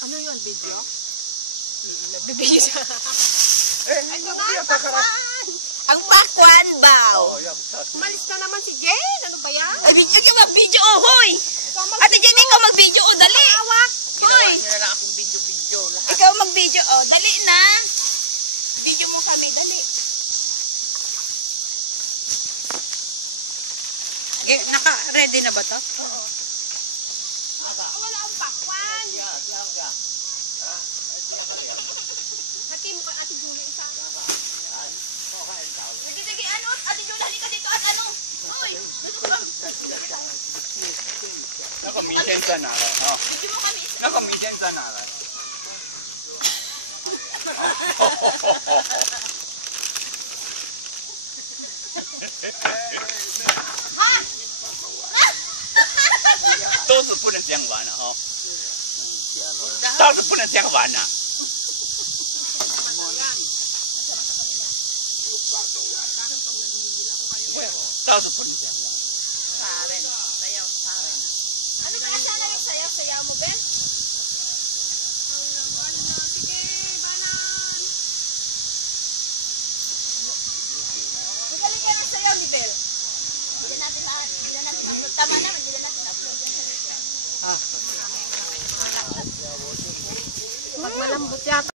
Ano yun, video? Nagbibigay siya. Ang pakwan baw. Umalis na naman si Jane. Ano ba yan? Ay, video ka mag-video, oh, hoy. Ate Jane, ikaw mag-video, oh, dali. Hoy. Ikaw mag-video, oh, dali na. Video mo kami, dali. Naka-ready na ba to? Oo. Wala ang pakwan. Hati mo ka, Ate Julie, isa. Sige, ano? Ate Julie, halika dito at ano? Hoy, dito ka. Naka-minsan sa nara. Video mo kami isa. Naka-minsan sa nara. Ha? 都是不能这样玩的哦，倒是不能这样玩的。倒是不能这样玩。Paren. Sayaw, paren. Ano ba asa na yung sayaw? Sayaw mo, Ben? Magaling ka ng sayaw ni Bel. Hindi natin tama na.